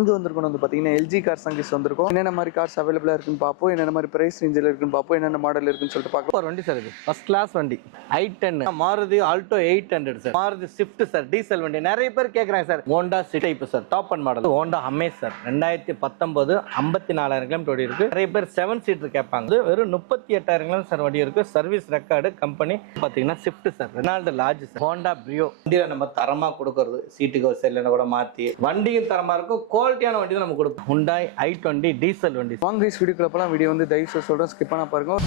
இங்கே வந்திருக்கணும் வந்து பார்த்தீங்கன்னா எல்ஜி கார் சங்கீஸ் வந்திருக்கும். என்னென்ன மாதிரி கார்ஸ் அவைலபிளாக இருக்குன்னு பார்ப்போம், என்னென்ன மாதிரி பிரைஸ் ரேஞ்சில் இருக்குன்னு பார்ப்போம், என்னென்ன மாடல் இருக்குன்னு சொல்லிட்டு பார்க்கலாம். ஒரு வண்டி சார் இது ஃபர்ஸ்ட் கிளாஸ் வண்டி i10 Maruti Alto 800 sir, Maruti Swift sir, diesel வண்டி. நிறைய பேர் கேட்குறாங்க sir. Honda city type sir, top and model. Honda Amaze sir 2019 54,000 kilometre ஓடி இருக்கு. நிறைய பேர் 7 சீட்டர் கேட்பாங்க. இது வெறும் 38,000 கிலோமீட்டர் சார் வண்டி இருக்கு. சர்வீஸ் ரெக்கார்டு கம்பெனி பார்த்தீங்கன்னா Swift sir, Renault large sir. Honda Brio வண்டியில் நம்ம தரமாக கொடுக்கறது, சீட்டுக்கு ஒரு செல்லுன்னு கூட மாற்றி வண்டியும் தரமாக இருக்கும். குவாலிட்டியான வண்டி தான் நம்ம கொடுப்போம். ஹுண்டாய் i20 டீசல் வண்டி. வாங்க கைஸ், வீடியோக்குள்ள போலாம். வீடியோ வந்து தயவு சொல்கிறேன், ஸ்கிப் பண்ண பாருங்க.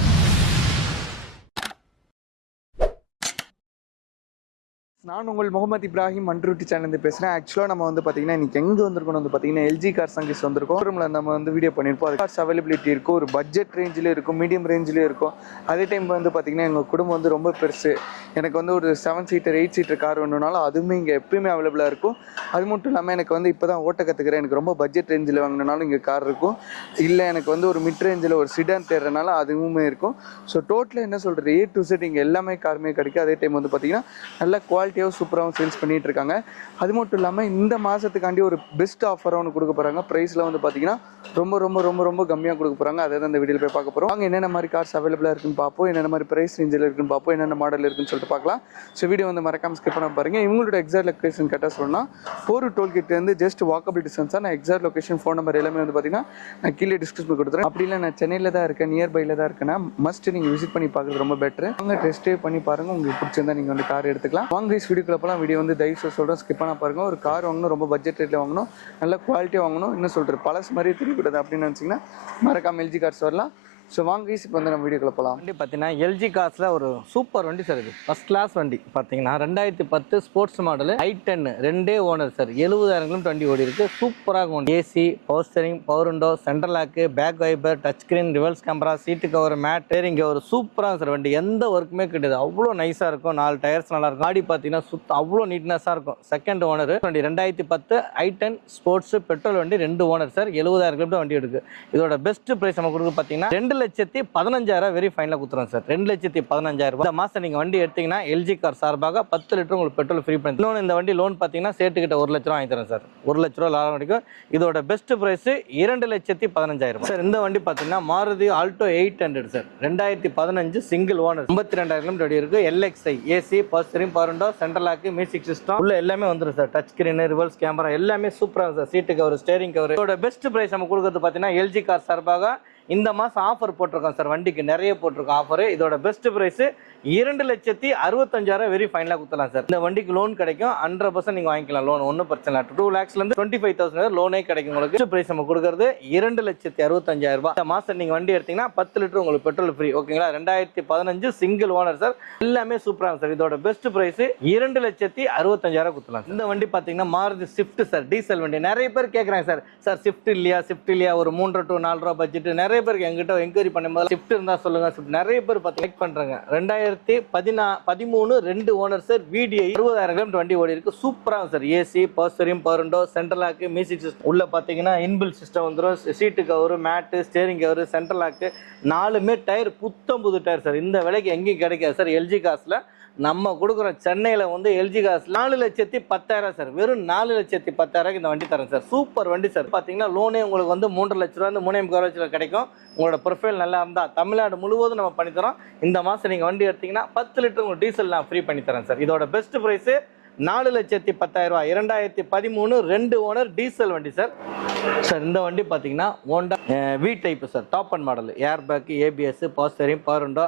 நான் உங்கள் முகமது இப்ராஹிம் மண்ட்ரூட்டி சேனல் பேசுகிறேன். ஆக்சுவலாக நம்ம வந்து பார்த்தீங்கன்னா இன்றைக்கி எங்கே வந்திருக்கணும் வந்து பார்த்தீங்கன்னா எல்ஜி கார் சங்கீஸ் வந்திருக்கோம். ரூமில் நம்ம வந்து வீடியோ பண்ணியிருப்போம். அது கார்ஸ் அவைலபிலிட்டி இருக்கும், ஒரு பட்ஜெட் ரேஞ்சிலே இருக்கும், மீடியம் ரேஞ்சிலே இருக்கும். அதே டைம் வந்து பார்த்தீங்கன்னா எங்கள் குடும்பம் வந்து ரொம்ப பெருசு. எனக்கு வந்து ஒரு 7 சீட்டர் 8 சீட்டர் கார் வேணும்னாலும் அதுவுமே இங்கே எப்பயுமே அவைலபிளாக இருக்கும். அது மட்டும் இல்லாமல் எனக்கு வந்து இப்போ தான் ஓட்ட கற்றுக்கிறேன். எனக்கு ரொம்ப பட்ஜெட் ரேஞ்சில் வாங்கினாலும் இங்கே கார் இருக்கும். இல்லை எனக்கு வந்து ஒரு மிட் ரேஞ்சில் ஒரு சிடான் தேடுறதுனால அதுவுமே இருக்கும். ஸோ டோட்டலாக என்ன சொல்கிறது, A to Z இங்கே எல்லாமே காருமே கிடைக்கும். அதே டைம் வந்து பார்த்தீங்கன்னா நல்ல குவாலிட்டியாக சூப்பராகவும் சேல்ஸ் பண்ணிட்டு இருக்காங்க. அது மட்டும் இல்லாமல் இந்த மாதத்துக்காண்டி ஒரு பெஸ்ட் ஆஃபராக ஒன்று கொடுக்க போகிறாங்க. ப்ரைஸில் வந்து பார்த்தீங்கன்னா ரொம்ப ரொம்ப ரொம்ப ரொம்ப கம்மியாக கொடுக்க போகிறாங்க. அதை தான் இந்த வீடியோவில் போய் பார்க்க போகிறோம். அங்கே என்னென்ன மாதிரி கார்ஸ் அவைலபிளாக இருக்குன்னு பார்ப்போம், என்னென்ன மாதிரி ப்ரைஸ் ரேஞ்சில் இருக்குன்னு பார்ப்போம், என்னென்ன மாடல் இருக்குன்னு சொல்லிட்டு பார்க்கலாம். ஸோ வீடியோ வந்து மறக்காம ஸ்கிப் பண்ண பாருங்கள். இவங்களோட எக்ஸாக்ட் லொக்கேஷன் கரெக்டாக சொன்னால் போரூர் டோல்கேட்லேருந்து ஜஸ்ட் வாக்கபிள் டிஸ்டன்ஸாக. நான் எக்ஸாக்ட் லொக்கேஷன் ஃபோன் நம்பர் எல்லாமே வந்து பார்த்தீங்கன்னா நான் கீழே டிஸ்கிரிப்ஷன் கொடுத்துறேன். அப்படி இல்லை நான் சென்னையில் தான் இருக்கேன், நியர்பையில் தான் இருக்கேன்னா மஸ்ட் நீங்கள் விசிட் பண்ணி பார்க்குறது ரொம்ப பெட்டர். அங்கே டெஸ்ட்டே பண்ணி பாருங்கள், உங்களுக்கு பிடிச்சிருந்தா நீங்கள் வந்து கார் எடுத்துக்கலாம். வாங்க கைஸ், வீடியோக்குள்ள போகலாம். வீடியோ வந்து தயவு சொல்கிறேன், ஸ்கிப் பண்ண பாருங்கள். ஒரு கார் வாங்கணும், ரொம்ப பட்ஜெட் ரேட்டில் வாங்கணும், நல்ல குவாலிட்டியாக வாங்கணும், இன்னும் சொல்கிறது பழசு மாதிரியே தெரியக்கூடாது அப்படின்னு நினச்சிங்கன்னா மறக்காம எல்ஜி கார்ஸ் வரலாம். ஸோ வாங்க கைஸ், இப்போ வந்து நம்ம வீடியோக்குள்ள போகலாம். வண்டி பார்த்தீங்கன்னா எல்ஜி கார்ஸில் ஒரு சூப்பர் வண்டி சார். இது ஃபர்ஸ்ட் கிளாஸ் வண்டி பார்த்தீங்கன்னா 2010 sports model i10 2 owner sir. 70,000 kilometre வண்டி ஓடி இருக்கு. சூப்பராக வண்டி. AC, power steering, power window, central lock, back wiper, touch screen, reverse camera, seat cover, mat, steering cover, சூப்பராக சார் வண்டி. எந்த ஒர்க்குமே கிடையாது, அவ்வளோ நைஸாக இருக்கும். 4 டயர்ஸ் நல்லா இருக்கும். காடி பார்த்தீங்கன்னா சுத்தம் அவ்வளோ நீட்னஸாக இருக்கும். செகண்ட் ஓனர் வண்டி 2010 i10 ஸ்போர்ட்ஸ் பெட்ரோல் வண்டி 2 ஓனர் சார். 70,000 கிலோமீட்டர் வண்டி எடுக்கு. இதோட பெஸ்ட் பிரைஸ் நம்ம கொடுக்க பார்த்தீங்கன்னா 2,15,000 வெரி ஃபைனலாக கொடுத்துறோம் சார். 2,15,000. இந்த மாதம் நீங்கள் வண்டி எடுத்தீங்கன்னா எல்ஜி கார் சார்பாக 10 லிட்டர் உங்களுக்கு பெட்ரோல் ஃப்ரீ பண்ணி. இன்னொன்று இந்த வண்டி லோன் பார்த்தீங்கன்னா சேட்டுக்கிட்ட 1 லட்ச ரூபா வாங்கி தரேன் சார். 1 லட்ச ரூபா லாபம் கிடைக்கும். இதோட பெஸ்ட் பிரைஸ் 2,15,000 சார். இந்த வண்டி பார்த்தீங்கன்னா Maruti Alto 800 sir. 2015 single owner. 52,000 kilometre இருக்கு. LXI AC, power steering, power window, central lock, music system உள்ள எல்லாமே வந்துடும் sir. Touch screen, reverse camera எல்லாமே சூப்பராக sir. Seat cover, steering cover. இதோட பெஸ்ட் பிரைஸ் நம்ம கொடுக்கறது பார்த்தீங்கன்னா எல்ஜி கார் சார்பாக இந்த மாதம் ஆஃபர் போட்டிருக்கோம் சார். வண்டிக்கு நிறைய போட்டிருக்கோம் ஆஃபர். இதோட பெஸ்ட் பிரைஸ் 2,65,000 வெரி ஃபைனலாக கொடுத்தலாம் சார். இந்த வண்டிக்கு லோன் கிடைக்கும். 100% நீங்கள் வாங்கிக்கலாம் லோன், ஒன்றும் பிரச்சனை இல்லை. 2 lakhsலேருந்து 25,000 லோனே கிடைக்கும் உங்களுக்கு. பெஸ்ட் பிரைஸ் நம்ம கொடுக்கறது 2,65,000. இந்த மாதம் நீங்கள் வண்டி எடுத்தீங்கன்னா 10 லிட்டர் உங்களுக்கு பெட்ரோல் ஃப்ரீ. ஓகேங்களா? 2015 சிங்கிள் ஓனர் சார். எல்லாமே சூப்பராக சார். இதோட பெஸ்ட் பிரைஸ் 2,65,000 கொடுத்தலாம். இந்த வண்டி பார்த்தீங்கன்னா மாருதி ஸ்விஃப்ட் சார், டீசல் வண்டி. நிறைய பேர் கேட்குறாங்க சார், சார் ஸ்விஃப்ட் இல்லையா, ஒரு 3 to 4 ரூபா பட்ஜெட். நிறைய பேருக்கு எங்கிட்ட என்கொயரி பண்ணும்போது ஸ்விஃப்ட் இருந்தா சொல்லுங்க. நிறைய பேர் பார்த்து பண்றாங்க. 2013 2 ஓனர் சார். VDI 60,000 கிலோமீட்டர் வண்டி ஓடி இருக்கு. சூப்பரா sir. AC, power steering, power window, central lock, music system உள்ள பாத்தீங்கன்னா இன்பில் சிஸ்டம் வந்துடும். Seat cover, mat, steering cover, central lock, 4மே டயர் புத்தம் புது டயர் சார். இந்த விலைக்கு எங்கேயும் கிடைக்காது சார். எல்ஜி காசுல நம்ம கொடுக்குறோம். சென்னையில் வந்து எல்ஜி காசு 4,10,000 சார். வெறும் 4,10,000 இந்த வண்டி தரேன் சார். சூப்பர் வண்டி சார். பார்த்தீங்கன்னா லோனே உங்களுக்கு வந்து 3 லட்ச ரூபா 3,500 லட்சம் கிடைக்கும். உங்களோட ப்ரொஃபைல் நல்லா இருந்தால் தமிழ்நாடு முழுவதும் நம்ம பண்ணித்தரோம். இந்த மாதம் நீங்கள் வண்டி எடுத்தீங்கன்னா 10 லிட்டர் உங்களுக்கு டீசல் நான் ஃப்ரீ பண்ணி தரேன் சார். இதோட பெஸ்ட் ப்ரைஸு 4,10,000. 2013 2 ஓனர் டீசல் வண்டி சார். சார் இந்த வண்டி பார்த்தீங்கன்னா Honda V type sir. Top and model. Air bag, ABS, power steering, power window,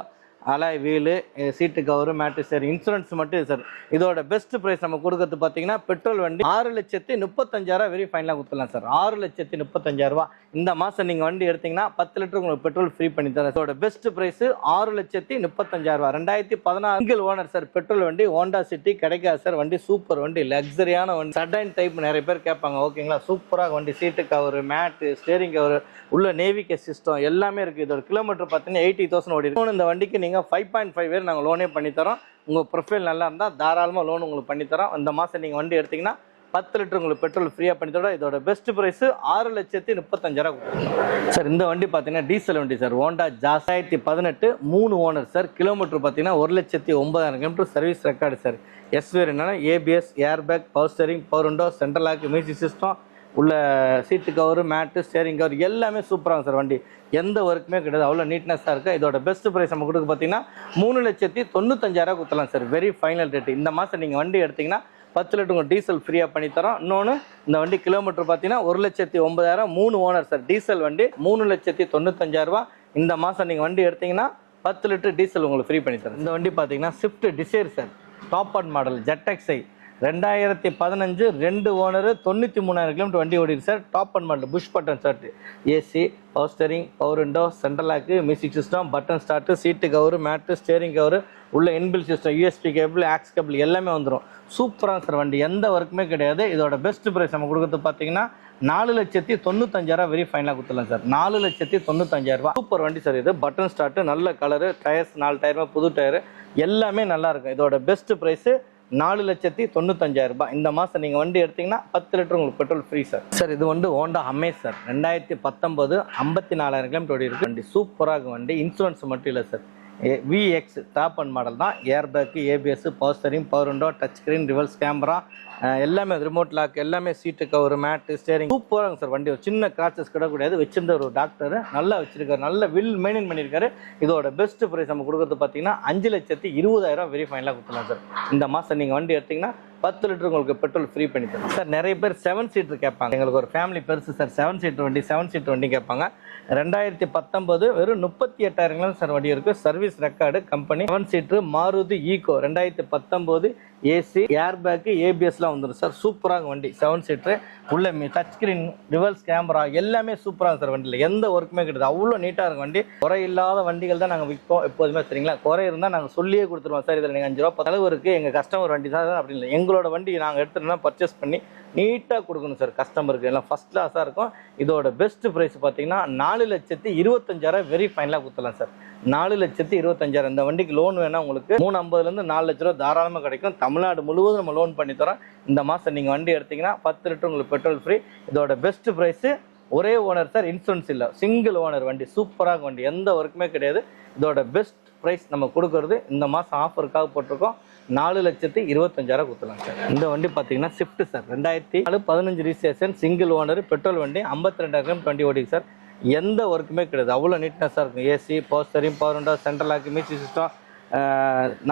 alloy wheel, seat cover, mat sir. Insurance மட்டும் சார். இதோட பெஸ்ட் பிரைஸ் நம்ம கொடுக்கறது பார்த்தீங்கன்னா பெட்ரோல் வண்டி 6,35,000 வெரி ஃபைனலாக கொடுத்துலாம் சார். 6,35,000. இந்த மாதம் நீங்கள் வண்டி எடுத்தீங்கன்னா 10 லிட்டர் உங்களுக்கு பெட்ரோல் ஃப்ரீ பண்ணி தரேன். இதோட best price 6,35,000. 2016 single owner sir. Petrol வண்டி ஹோண்டா சிட்டி கிடைக்காது சார். வண்டி சூப்பர் வண்டி, லக்ஸரியான வண்டி. சடன் டைப் நிறைய பேர் கேட்பாங்க. ஓகேங்களா? சூப்பராக வண்டி. சீட்டு கவரு, மேட்டு, ஸ்டேரிங் கவர் உள்ள நேவிகேஷன் சிஸ்டம் எல்லாமே இருக்குது. இதோட கிலோமீட்டர் பார்த்தீங்கன்னா 80,000 ஓடி இருக்கு. இந்த வண்டிக்கு நீங்கள் 5.5 பேர் நாங்கள் லோனே பண்ணித்தரோம். உங்கள் ப்ரொஃபைல் நல்லா இருந்தால் தாராளமாக லோன் உங்களுக்கு பண்ணித்தரோம். இந்த மாதம் நீங்கள் வண்டி எடுத்திங்கன்னா 10 லிட்டர் உங்களுக்கு பெட்ரோல் ஃப்ரீயாக பண்ணித்தரோட. இதோட பெஸ்ட் ப்ரைஸ் 6,35,000 சார். இந்த வண்டி பார்த்தீங்கன்னா டீசல் வண்டி sir. Honda Jazz 2018 3 owner sir. Kilometre பார்த்தீங்கன்னா 1,09,000 கிலோமீட்டர் சர்வீஸ் ரெக்கார்டு சார். எஸ் வேர் என்னன்னா ABS, air bag, power steering, power window, central lock, music system உள்ள seat cover, mat, steering cover எல்லாமே சூப்பராக சார் வண்டி. எந்த ஒர்க்குமே கிடையாது, அவ்வளோ நீட்னஸாக இருக்குது. இதோட பெஸ்ட் ப்ரைஸ் நம்ம கொடுக்க பார்த்தீங்கன்னா 3,95,000 கொடுத்துலாம் சார். Very final rate. இந்த மாதம் நீங்கள் வண்டி எடுத்திங்கன்னா 10 லிட்டர் உங்களுக்கு டீசல் ஃப்ரீயாக பண்ணித்தரோம். இன்னொன்று, இந்த வண்டி கிலோமீட்டர் பார்த்தீங்கன்னா 1,09,000, 3 ஓனர் சார். டீசல் வண்டி 3,95,000. இந்த மாதம் நீங்கள் வண்டி எடுத்திங்கன்னா 10 லிட்டர் டீசல் உங்களுக்கு ஃப்ரீ பண்ணித்தரோம். இந்த வண்டி பார்த்தீங்கன்னா Swift Dzire sir, top and model ZXi 2015, 2 owner, 93,000 kilometre வண்டி ஓடிருக்கு sir. Top and model, push button start, AC, power steering, power window, central lock, music system, button start, seat cover, mat, steering cover, உள்ள inbuilt system, USB cable, aux cable எல்லாமே வந்துடும். சூப்பராக sir வண்டி, எந்த ஒர்க்குமே கிடையாது. இதோட பெஸ்ட் ப்ரைஸ் நம்ம கொடுக்குறது பார்த்தீங்கன்னா 4,95,000 வெரி ஃபைனலாக கொடுத்துடலாம் சார். 4,95,000 சூப்பர் வண்டி சார். இது பட்டன் ஸ்டார்ட்டு, நல்ல கலரு, டயர்ஸ் 4 டயருமே புது டயரு, எல்லாமே நல்லா இருக்கும். இதோட பெஸ்ட் ப்ரைஸு 4,95,000. இந்த மாதம் நீங்கள் வண்டி எடுத்திங்கன்னா 10 லிட்டர் உங்களுக்கு பெட்ரோல் ஃப்ரீ சார். சார் இது வந்து ஹோண்டா அமேஸ் சார், 2019, 54,000 கிலோமீட்டர் ஓடி இருக்குது வண்டி. சூப்பராக இருக்கும் வண்டி. இன்சூரன்ஸ் மட்டும் இல்லை sir, VX top and model தான். Air bag, ABS, power steering, power window, touch screen, reverse camera எல்லாமே, ரிமோட் லாக் எல்லாமே, சீட்டு கவர், மேட்டு, ஸ்டேரிங் சூப்பராக இருக்கும் சார் வண்டி. ஒரு சின்ன கிராச்சஸ் கிடக்கூடாது. வச்சிருந்த ஒரு டாக்டர் நல்லா வச்சிருக்காரு, நல்ல வில் மெயின்டைன் பண்ணியிருக்காரு. இதோட பெஸ்ட் ப்ரைஸ் நம்ம கொடுக்குறது பார்த்தீங்கன்னா 5,20,000 வெரி ஃபைனலாக கொடுத்துலாம் சார். இந்த மாதம் நீங்கள் வண்டி எடுத்திங்கன்னா 10 லிட்டர் உங்களுக்கு பெட்ரோல் ஃப்ரீ பண்ணி தரும் சார். நிறைய பேர் 7 சீட்டர் கேட்பாங்க. எங்களுக்கு ஒரு ஃபேமிலி பெருசு சார், 7 சீட்டர் வண்டி கேட்பாங்க. 2019 வெறும் 38,000 சார் வண்டி இருக்குது. Service record company. 7 seater Maruti Eeco 2019, AC, air bag, ABSலாம் வந்துடும் சார். சூப்பராக வண்டி. 7 சீட்டரு, உள்ள டச் ஸ்க்ரீன், ரிவர்ஸ் கேமரா எல்லாமே சூப்பராக சார் வண்டியில். எந்த ஒர்க்குமே கிடையாது, அவ்வளோ நீட்டாக இருக்கும் வண்டி. குறை இல்லாத வண்டிகள் தான் நாங்கள் விற்போம் எப்போதுமே, சரிங்களா? குறை இருந்தால் நாங்கள் சொல்லியே கொடுத்துருவோம் சார். இதில் நீங்கள் 5 ரூபா அளவு இருக்குது, எங்கள் கஸ்டமர் வண்டி தான் அப்படி இல்லை. எங்களோட வண்டி நாங்கள் எடுத்துகிட்டோம்னா பர்ச்சேஸ் பண்ணி நீட்டாக கொடுக்கணும் சார் கஸ்டமருக்கு. எல்லாம் ஃபஸ்ட் கிளாஸாக இருக்கும். இதோட பெஸ்ட் ப்ரைஸ் பார்த்தீங்கன்னா 4,25,000 வெரி ஃபைனலாக கொடுத்துலாம் சார். 4,25,000. இந்த வண்டிக்கு லோன் வேணால் உங்களுக்கு 350,000 4 லட்ச ரூபா தாராளமாக கிடைக்கும். தமிழ்நாடு முழுவதும் நம்ம லோன் பண்ணி தரோம். இந்த மாதம் நீங்கள் வண்டி எடுத்திங்கன்னா 10 லிட்டர் உங்களுக்கு பெட்ரோல் ஃப்ரீ. இதோட பெஸ்ட் ப்ரைஸு, ஒரே ஓனர் சார், இன்சூரன்ஸ் இல்லை, சிங்கிள் ஓனர் வண்டி. சூப்பராக வண்டி, எந்த ஒர்க்குமே கிடையாது. இதோட பெஸ்ட் ப்ரைஸ் நம்ம கொடுக்கறது இந்த மாதம் ஆஃபருக்காக போட்டிருக்கோம். 4,25,000 கொடுத்துலாம் சார். இந்த வண்டி பார்த்தீங்கன்னா Swift sir, 2015 registration, single owner, petrol வண்டி, 52,000 வண்டி ஓடிக்கு சார். எந்த ஒர்க்குமே கிடையாது, அவ்வளோ நீட்னஸாக இருக்கும். AC, power steering, power window, central lock, music system,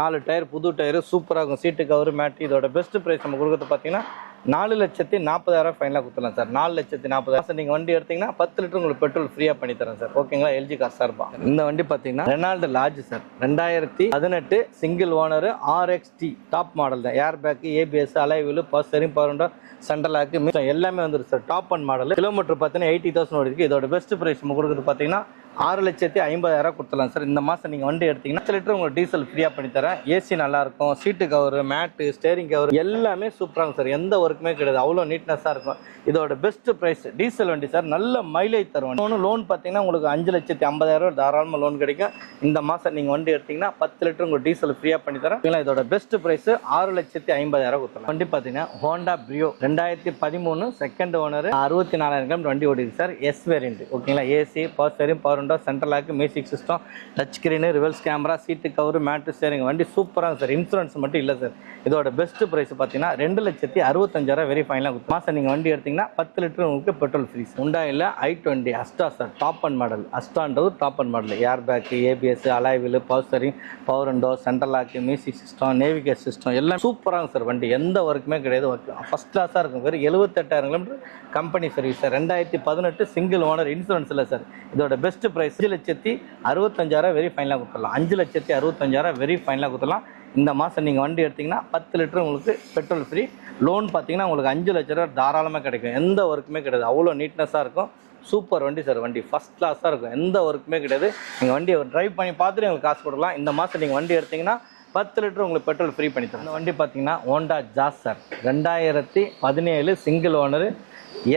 4 tyre புது டயரு, சூப்பராக இருக்கும். Seat cover, mat. இதோட பெஸ்ட் ப்ரைஸ் நம்ம கொடுக்குறது பார்த்தீங்கன்னா 4,40,000 ஃபைனலாக கொடுத்துலாம் சார். 4,40,000 நீங்கள் வண்டி எடுத்திங்கன்னா 10 லிட்டர் உங்களுக்கு பெட்ரோல் ஃப்ரீயாக பண்ணி தரேன் சார். ஓகேங்களா? LG கார் சார்பா. இந்த வண்டி பார்த்தீங்கன்னா Renault large sir, 2018 single owner, RXT top model தான். Air bag, ABS, alloy wheel, power steering, power window, central lock எல்லாமே வந்துருக்கு sir. Top and model. Kilometre பார்த்தீங்கன்னா 80,000 ஓடி இருக்குது. இதோட பெஸ்ட் ப்ரைஸ் நம்ம கொடுக்குறது பார்த்தீங்கன்னா 6,50,000 கொடுத்துலாம் சார். இந்த மாதம் நீங்கள் வண்டி எடுத்திங்கன்னா 10 லிட்டர் உங்களுக்கு டீசல் ஃப்ரீயாக பண்ணி தரேன். ஏசி நல்லாயிருக்கும், சீட்டு கவர், மேட்டு, ஸ்டேரிங் கவர் எல்லாமே சூப்பராக சார். எந்த ஒர்க்குமே கிடையாது, அவ்வளோ நீட்னஸாக இருக்கும். இதோட பெஸ்ட் ப்ரைஸ், டீசல் வண்டி சார், நல்ல மைலேஜ் தரும். இன்னொன்று, லோன் பார்த்தீங்கன்னா உங்களுக்கு 5,50,000 தாராளமாக லோன் கிடைக்கும். இந்த மாதம் நீங்கள் வண்டி எடுத்திங்கன்னா 10 லிட்டர் உங்களுக்கு டீசல் ஃப்ரீயாக பண்ணி தரேன். இதோட பெஸ்ட் ப்ரைஸ் 6,50,000 கொடுத்துலாம். வண்டி பார்த்தீங்கன்னா ஹோண்டா பிரியோ 2013 செகண்ட் ஓனர், 64,000 வண்டி ஓடிது சார். S variant. ஓகேங்களா? AC, power steering, power window, central lock, music system, touch screen, reverse camera, seat cover, mat, steering வண்டி சூப்பராக சார். இன்சூரன்ஸ் மட்டும் இல்லை சார். இதோட பெஸ்ட் ப்ரைஸ் பார்த்தீங்கன்னா 2,65,000 வெரி ஃபைனலாக கொடுத்து மாதம் நீங்கள் வண்டி எடுத்திங்கன்னா 10 லிட்டர் உங்களுக்கு பெட்ரோல் ஃப்ரீ. ஹுண்டாயில் i20 Asta sir, top and model. அஸ்டான்றது top and model. Air bag, ABS, alloy wheel, power steering, power window, central lock, music system, navigation system எல்லாம் சூப்பராக சார் வண்டி. எந்த ஒர்க்குமே கிடையாது, ஃபஸ்ட் கிளாஸாக இருக்கும். வெறும் 78,000 kilometre company service sir. 2018 single owner, insurance இல்லை சார். இதோட பெஸ்ட் ப்ரைஸ் 5,65,000 வெரி ஃபைனலாக கொடுத்துடலாம். 5,65,000 வெரி ஃபைனலாக கொடுத்துடலாம். இந்த மாதம் நீங்கள் வண்டி எடுத்திங்கன்னா 10 லிட்டர் உங்களுக்கு பெட்ரோல் ஃப்ரீ. லோன் பார்த்தீங்கன்னா உங்களுக்கு 5 லட்ச ரூபா தாராளமாக கிடைக்கும். எந்த ஒர்க்குமே கிடையாது, அவ்வளோ நீட்னஸாக இருக்கும். சூப்பர் வண்டி சார். வண்டி ஃபஸ்ட் கிளாஸாக இருக்கும், எந்த ஒர்க்குமே கிடையாது. நீங்கள் வண்டியை ட்ரைவ் பண்ணி பார்த்துட்டு எங்களுக்கு காசு கொடுக்கலாம். இந்த மாதம் நீங்கள் வண்டி எடுத்திங்கன்னா 10 லிட்டர் உங்களுக்கு பெட்ரோல் ஃப்ரீ பண்ணி தரோம். இந்த வண்டி பார்த்தீங்கன்னா Honda Jazz sir, 2017 single owner,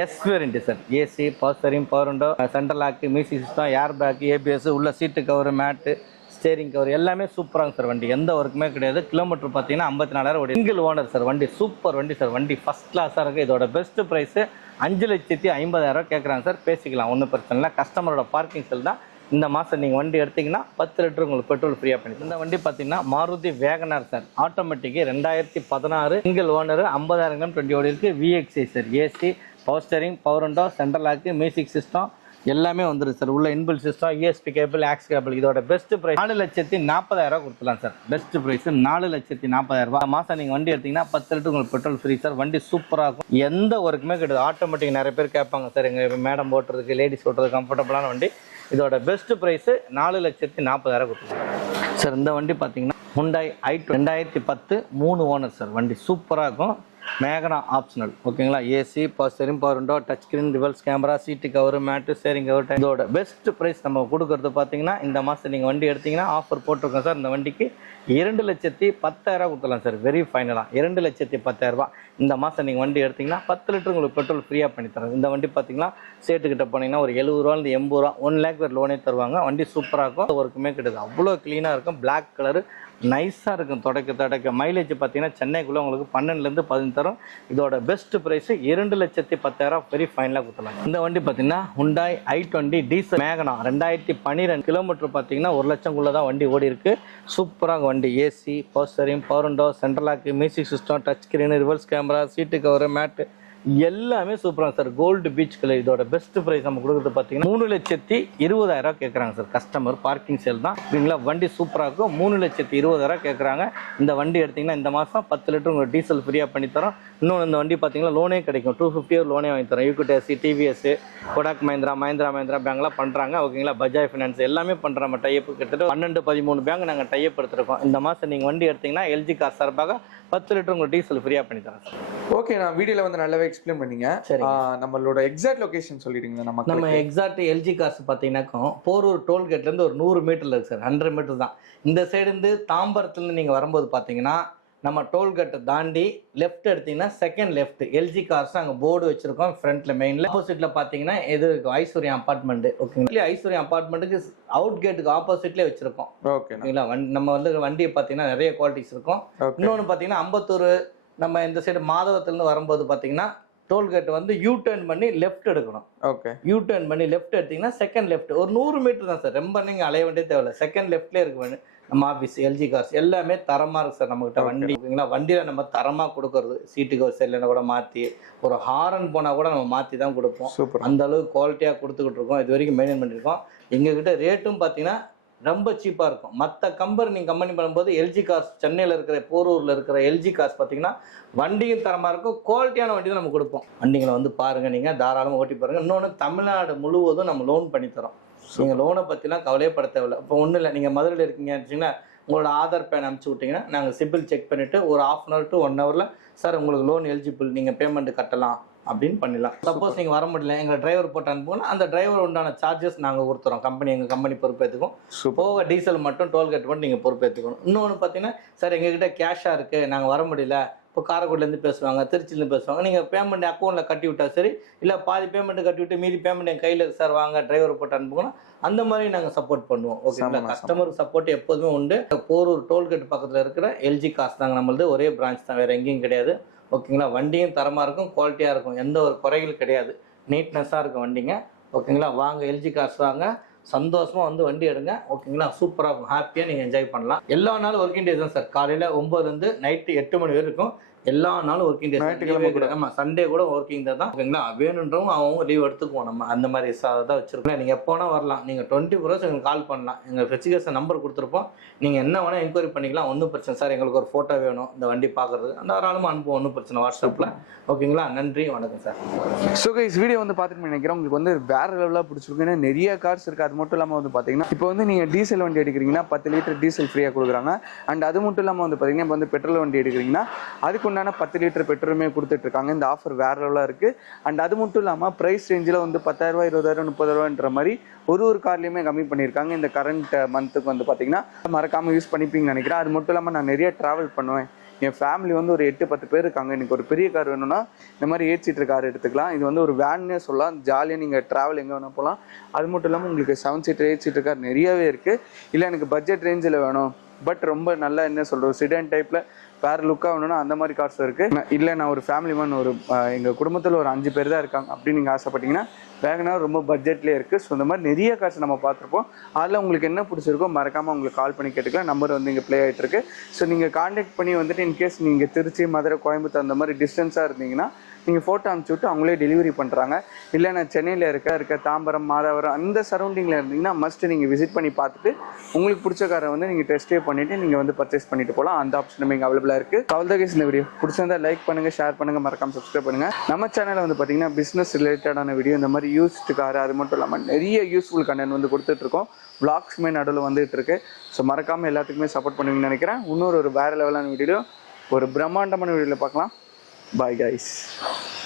S variant sir. AC, power steering, power window, central lock, music system, air bag, ABS, உள்ள seat cover, mat, steering cover எல்லாமே சூப்பராக சார். வண்டி எந்த ஒர்க்குமே கிடையாது. கிலோமீட்டர் பார்த்தீங்கன்னா 54,000 ஓடி. Single owner sir. வண்டி சூப்பர் வண்டி சார். வண்டி ஃபஸ்ட் கிளாஸாக இருக்குது. இதோட பெஸ்ட் ப்ரைஸு 5,50,000 கேட்குறாங்க சார். பேசிக்கலாம், ஒன்றும் பிரச்சனை இல்லை. கஸ்டமரோட பார்க்கிங் செல் தான். இந்த மாதம் நீங்கள் வண்டி எடுத்திங்கன்னா 10 லிட்டர் உங்களுக்கு பெட்ரோல் ஃப்ரீயாக பண்ணி. இந்த வண்டி பார்த்தீங்கன்னா Maruti WagonR sir, automatic, 2016 single owner, 50,000 kilometre வண்டி ஓடி இருக்குது. VXi sir. AC, power steering, power window, central lock, music system எல்லாமே வந்துடும் சார். உள்ள inbuilt system, USB cable, aux cable. இதோட பெஸ்ட் பிரைஸ் 4,40,000 கொடுத்துலாம் சார். பெஸ்ட் பிரைஸ் 4,40,000 மாதம் நீங்கள் வண்டி எடுத்தீங்கன்னா 10 லிட்டர் உங்களுக்கு பெட்ரோல் ஃப்ரீ சார். வண்டி சூப்பராக இருக்கும், எந்த ஒர்க்குமே கிடையாது. ஆட்டோமேட்டிக் நிறைய பேர் கேட்பாங்க சார், எங்கள் மேடம் ஓட்டுறதுக்கு, லேடிஸ் ஓட்டுறதுக்கு கம்ஃபர்டபுளான வண்டி. இதோட பெஸ்ட் ப்ரைஸ் 4,40,000 கொடுத்துருவோம் சார். இந்த வண்டி பார்த்தீங்கன்னா Hyundai i20 2010 3 ஓனர் சார். வண்டி சூப்பராக இருக்கும். மேகனா ஆப்ஷனல், ஓகேங்களா. AC, power steering, power window, touch screen, reverse camera, seat cover, mat, steering cover. இதோட பெஸ்ட் ப்ரைஸ் நம்ம கொடுக்குறது பார்த்தீங்கன்னா இந்த மாதம் நீங்கள் வண்டி எடுத்தீங்கன்னா ஆஃபர் போட்டிருக்கோம் சார். இந்த வண்டிக்கு 2,10,000 கொடுத்துலாம் சார். வெரி ஃபைனலாக 2,10,000 இந்த மாதம் நீங்கள் வண்டி எடுத்தீங்கன்னா 10 லிட்டர் உங்களுக்கு பெட்ரோல் ஃப்ரீயாக பண்ணி தரோம். இந்த வண்டி பார்த்தீங்கன்னா சேட்டுக்கிட்ட போனீங்கன்னா ஒரு 70 ரூபாலேருந்து 80 ரூபா 1 லேக் லோனே தருவாங்க. வண்டி சூப்பராக இருக்கும், ஒர்க்குமே கிடையாது. அவ்வளோ க்ளீனாக இருக்கும், பிளாக் கலரு, நைஸாக இருக்கும். தொடக்க மைலேஜ் பார்த்தீங்கன்னா சென்னைக்குள்ளே உங்களுக்கு 12லேருந்து 15 தரும். இதோட பெஸ்ட் ப்ரைஸ் 2,10,000 வெரி ஃபைனலாக கொடுத்துலாம். இந்த வண்டி பார்த்தீங்கன்னா Hyundai i20 டீசல் மேகனா 2012 கிலோமீட்டர் பார்த்தீங்கன்னா 1 லட்சம்குள்ளே தான் வண்டி ஓடி இருக்கு. சூப்பராக வண்டி. AC, power steering, power window, central lock, music system, touch screen, reverse camera, seat cover, mat எல்லாமே சூப்பராக சார். Gold peach colour. இதோட பெஸ்ட் ப்ரைஸ் நம்ம கொடுக்குறது பார்த்தீங்கன்னா 3,20,000 கேட்குறாங்க சார். கஸ்டமர் பார்க்கிங் சேல் தான், சரிங்களா. வண்டி சூப்பராக இருக்கும். 3,20,000 கேட்குறாங்க. இந்த வண்டி எடுத்திங்கன்னா இந்த மாதம் 10 லிட்டர் உங்களுக்கு டீசல் ஃப்ரீயாக பண்ணி தரோம். இன்னொன்று இந்த வண்டி பார்த்தீங்கன்னா லோனே கிடைக்கும். 250 லோனே வாங்கி தரோம். ஈக்விட்டி, டிவிஎஸ், கொடாக் மஹிந்திரா பேங்க்லாம் பண்ணுறாங்க, ஓகேங்களா. பஜாஜ் ஃபைனான்ஸ் எல்லாமே பண்ணுறாங்க. டைப் கிட்டத்தட்ட 12-13 பேங்க் நாங்கள் டைப் எடுத்துருக்கோம். இந்த மாதம் நீங்கள் வண்டி எடுத்திங்கன்னா எல்ஜி கார் சார்பாக 10 லிட்டர் உங்களுக்கு டீசல் ஃப்ரீயாக பண்ணி தரேன் சார். ஓகே, நான் வீடியோவில் வந்து நல்லாவே எக்ஸ்பிளைன் பண்ணீங்க. நம்மளோட எக்ஸாக்ட் லொகேஷன் சொல்லிடுங்க. நம்ம எக்ஸாக்ட் எல்ஜி கார்ஸ் பார்த்தீங்கன்னாக்கா போரூர் டோல்கேட்லேருந்து ஒரு 100 மீட்டரில் இருக்குது சார். 100 மீட்டர் தான். இந்த சைடுந்து தாம்பரத்துலேருந்து நீங்கள் வரும்போது பார்த்தீங்கன்னா நம்ம டோல்கேட்டை தாண்டி லெஃப்ட் எடுத்தீங்கன்னா செகண்ட் லெஃப்ட் எல்ஜி கார்ஸ் அங்கே போர்டு வச்சிருக்கோம். ஃப்ரண்ட்ல மெயின்ல ஆப்போசிட்ல பார்த்தீங்கன்னா எது இருக்கும் ஐஸ்வர்யா அப்பார்ட்மெண்ட், ஓகேங்களா. ஐஸ்வர்யா அப்பார்ட்மெண்ட்டுக்கு அவுட் கேட்டுக்கு ஆப்போசிட்லேயே வச்சிருக்கோம், ஓகேங்களா. நம்ம வந்து வண்டியை பார்த்தீங்கன்னா நிறைய குவாலிட்டிஸ் இருக்கும். இன்னொன்று பார்த்தீங்கன்னா அம்பத்தூர் நம்ம இந்த சைடு மாதவத்துலேருந்து வரும்போது பார்த்தீங்கன்னா டோல்கேட் வந்து யூ டர்ன் பண்ணி லெஃப்ட் எடுக்கணும். ஓகே, யூ டர்ன் பண்ணி லெஃப்ட் எடுத்தீங்கன்னா செகண்ட் லெஃப்ட் ஒரு 100 மீட்டர் தான் சார். ரொம்ப நீங்கள் அலைய வேண்டிய தேவையில்லை. செகண்ட் லெஃப்ட்லேயே இருக்கு நம்ம ஆஃபீஸ். எல்ஜி கார்ஸ் எல்லாமே தரமாக இருக்குது சார் நம்மகிட்ட வண்டி, ஓகேங்களா. வண்டியில் நம்ம தரமாக கொடுக்கறது. சீட்டு கவர் செல்லுன்னு கூட மாற்றி, ஒரு ஹாரன் போனால் கூட நம்ம மாற்றி தான் கொடுப்போம். அந்த அளவுக்கு குவாலிட்டியாக கொடுத்துக்கிட்டு இருக்கோம். இது வரைக்கும் மெயின்டைன் பண்ணியிருக்கோம். எங்ககிட்ட ரேட்டும் பார்த்தீங்கன்னா ரொம்ப சீப்பாக இருக்கும். மற்ற நீங்கள் கம்பெனி பண்ணும்போது எல்ஜி கார்ஸ் சென்னையில் இருக்கிற போரூரில் இருக்கிற எல்ஜி கார்ஸ் பார்த்தீங்கன்னா வண்டியும் தரமாக இருக்கும், குவாலிட்டியான வண்டி தான் நம்ம கொடுப்போம். வண்டிகளை வந்து பாருங்கள், நீங்கள் தாராளமாக ஓட்டி பாருங்கள். இன்னொன்று தமிழ்நாடு முழுவதும் நம்ம லோன் பண்ணித்தரோம். நீங்கள் லோனை பற்றிலாம் கவலையப்பட தேவையில்லை. இப்போ ஒன்றும் இல்லை, நீங்கள் மதுரையில் இருக்கீங்கன்னு வச்சிங்கன்னா உங்களோட ஆதார் பேன் அனுப்பிச்சி விட்டிங்கன்னா நாங்கள் சிபில் செக் பண்ணிவிட்டு ஒரு 1/2 hour to 1 hour சார் உங்களுக்கு லோன் எலிஜிபிள், நீங்கள் பேமெண்ட் கட்டலாம் அப்படின்னு பண்ணிடலாம். சப்போஸ் நீங்கள் வர முடியல, எங்களை டிரைவர் போட்டு அனுப்புவோம்னா அந்த டிரைவர் உண்டான சார்ஜஸ் நாங்கள் கொடுத்துறோம். எங்கள் கம்பெனி பொறுப்பேற்றுக்கும். போக டீசல் மட்டும் டோல்கேட் மட்டும் நீங்கள் பொறுப்பேற்றுக்கணும். இன்னொன்று பார்த்தீங்கன்னா சார் எங்ககிட்ட கேஷாக இருக்குது, நாங்கள் வர முடியல, இப்போ காரைக்குடிலேருந்து பேசுவாங்க, திருச்சியிலேருந்து பேசுவாங்க, நீங்கள் பேமெண்ட் அக்கௌண்ட்டில் கட்டி விட்டா சரி, இல்லை பாதி பேமெண்ட்டு கட்டி விட்டு மீதி பேமெண்ட் என் கையில் சார் வாங்க டிரைவர் போட்டு அனுப்புங்கன்னா அந்த மாதிரி நாங்கள் சப்போர்ட் பண்ணுவோம், ஓகேங்களா. கஸ்டமருக்கு சப்போர்ட் எப்போதுமே உண்டு. போரூர் டோல்கேட் பக்கத்தில் இருக்கிற எல்ஜி கார்ஸ் தாங்க நம்மளது. ஒரே பிரான்ச் தான், வேறு எங்கேயும் கிடையாது, ஓகேங்களா. வண்டியும் தரமாக இருக்கும், குவாலிட்டியாக இருக்கும், எந்த ஒரு குறைகள் கிடையாது, நீட்னஸாக இருக்கும் வண்டிங்க, ஓகேங்களா. வாங்க எல்ஜி கார்ஸ் வாங்க, சந்தோஷமாக வந்து வண்டி எடுங்க, ஓகேங்களா. சூப்பராக இருக்கும், ஹாப்பியாக நீங்கள் என்ஜாய் பண்ணலாம். எல்லா நாளும் ஒர்க்கிங் டேஸ் தான் சார். காலையில் 9 நைட்டு 8 மணி வரை இருக்கும். எல்லா நாளும் ஒர்க்கிங் டேஸ். ஆமாம், சண்டே கூட ஒர்க்கிங் டே தான், ஓகேங்களா. வேணுன்றவங்க அவங்க லீவ் எடுத்துக்குவோம். நம்ம அந்த மாதிரி தான் வச்சிருக்கோம். நீங்கள் எப்போனா வரலாம், நீங்கள் 24 hours எங்களுக்கு கால் பண்ணலாம். எங்கள் ஸ்பெசிஃபிகேஷன் நம்பர் கொடுத்துருப்போம். நீங்கள் என்ன வேணால் என்கொயரி பண்ணிக்கலாம், ஒன்றும் பிரச்சனை சார். எங்களுக்கு ஒரு ஃபோட்டோ வேணும் இந்த வண்டி பார்க்குறது, அந்த தாராளமாக அனுப்புவோம், ஒன்றும் பிரச்சனை, வாட்ஸ்அப்பில், ஓகேங்களா. நன்றி, வணக்கம் சார். ஸோ கைஸ், வீடியோ வந்து பார்த்துட்டு நினைக்கிறேன் உங்களுக்கு வந்து வேற லெவலாக பிடிச்சிருக்கு. ஏன்னா நிறைய கார்ஸ் இருக்குது. அது மட்டும் இல்லாமல் வந்து பார்த்தீங்கன்னா இப்போ வந்து நீங்கள் டீசல் வண்டி எடுக்கிறீங்கன்னா 10 லிட்டர் டீசல் ஃப்ரீயாக கொடுக்குறாங்க. அண்ட் அது மட்டும் இல்லாமல் வந்து பார்த்தீங்கன்னா இப்போ வந்து பெட்ரோல் வண்டி எடுக்கிறீங்கன்னா அதுக்கு உண்டான 10 லிட்டர் பெட்ரோலுமே கொடுத்துட்ருக்காங்க. இந்த ஆஃபர் வேற லெவலாக இருக்குது. அண்ட் அது மட்டும் இல்லாமல் ப்ரைஸ் ரேஞ்சில் வந்து 10,000, 20,000, 30,000ன்ற மாதிரி ஒரு கார்லையுமே கம்மி பண்ணியிருக்காங்க. இந்த கரண்ட் மந்த்துக்கு வந்து பார்த்தீங்கன்னா மறக்காமல் யூஸ் பண்ணிப்பீங்கன்னு நினைக்கிறேன். அது மட்டும் இல்லாமல் நான் நிறைய ட்ராவல் பண்ணுவேன். என் ஃபேமிலி வந்து ஒரு 8-10 பேர் இருக்காங்க. எனக்கு ஒரு பெரிய கார் வேணும்னா இந்த மாதிரி 8 சீட்டர் கார் எடுத்துக்கலாம். இது வந்து ஒரு வேன்னே சொல்லலாம். ஜாலியாக நீங்கள் ட்ராவல் எங்கே வேணால் போகலாம். அது மட்டும் இல்லாமல் உங்களுக்கு 7 சீட்டர் 8 சீட்டர் கார் நிறையவே இருக்குது. இல்லை எனக்கு பட்ஜெட் ரேஞ்சில் வேணும், பட் ரொம்ப நல்லா என்ன சொல்கிறது சிடன் டைப்பில் வேறு லுக்காக வேணும்னா அந்த மாதிரி கார்ஸ் இருக்குது. இல்லை நான் ஒரு ஃபேமிலி மேன், ஒரு எங்கள் குடும்பத்தில் ஒரு 5 பேர் தான் இருக்காங்க அப்படின்னு நீங்கள் ஆசைப்பட்டீங்கன்னா வேகனார் ரொம்ப பட்ஜெட்லேயே இருக்குது. ஸோ இந்த மாதிரி நிறைய கார்ஸ் நம்ம பார்த்துருப்போம். அதில் உங்களுக்கு என்ன பிடிச்சிருக்கோ மறக்காமல் உங்களுக்கு கால் பண்ணி கேட்டுக்கலாம். நம்பர் வந்து இங்கே ப்ளே ஆகிட்டு இருக்கு. ஸோ நீங்கள் கான்டாக்ட் பண்ணி வந்துட்டு இன்கேஸ் நீங்கள் திருச்சி, மதுரை, கோயம்புத்தூர் அந்த மாதிரி டிஸ்டன்ஸாக இருந்தீங்கன்னா நீங்கள் ஃபோட்டோ அனுப்பிச்சி விட்டு அவங்களே டெலிவரி பண்ணுறாங்க. இல்லை நான் சென்னையில் இருக்க தாம்பரம், மாதவரம் அந்த சரௌண்டிங்கில் இருந்தீங்கன்னா மஸ்ட்டு நீங்கள் விசிட் பண்ணி பார்த்துட்டு உங்களுக்கு பிடிச்ச காரை வந்து நீங்கள் டெஸ்ட் ட்ரைவ் பண்ணிவிட்டு நீங்கள் வந்து பர்ச்சேஸ் பண்ணிட்டு போகலாம். அந்த ஆப்ஷன் இங்கே அவைலபிளாக இருக்குது. அவ்வளோதான் இந்த வீடியோ பிடிச்சிருந்தா லைக் பண்ணுங்கள், ஷேர் பண்ணுங்கள், மறக்காம சப்ஸ்கிரைப் பண்ணுங்கள். நம்ம சேனலில் வந்து பார்த்தீங்கன்னா பிஸ்னஸ் ரிலேட்டடான வீடியோ, இந்த மாதிரி யூஸ்டு கார், அது மட்டும் இல்லாமல் நிறைய யூஸ்ஃபுல் கண்டென்ட் வந்து கொடுத்துட்ருக்கோம். விளாக்ஸுமே நடுவில் வந்துட்டு இருக்கு. ஸோ மறக்காமல் எல்லாத்துக்குமே சப்போர்ட் பண்ணுவீங்கன்னு நினைக்கிறேன். இன்னொரு வேறு லெவலான வீடியோ, ஒரு பிரம்மாண்டமான வீடியோவில் பார்க்கலாம். Bye guys.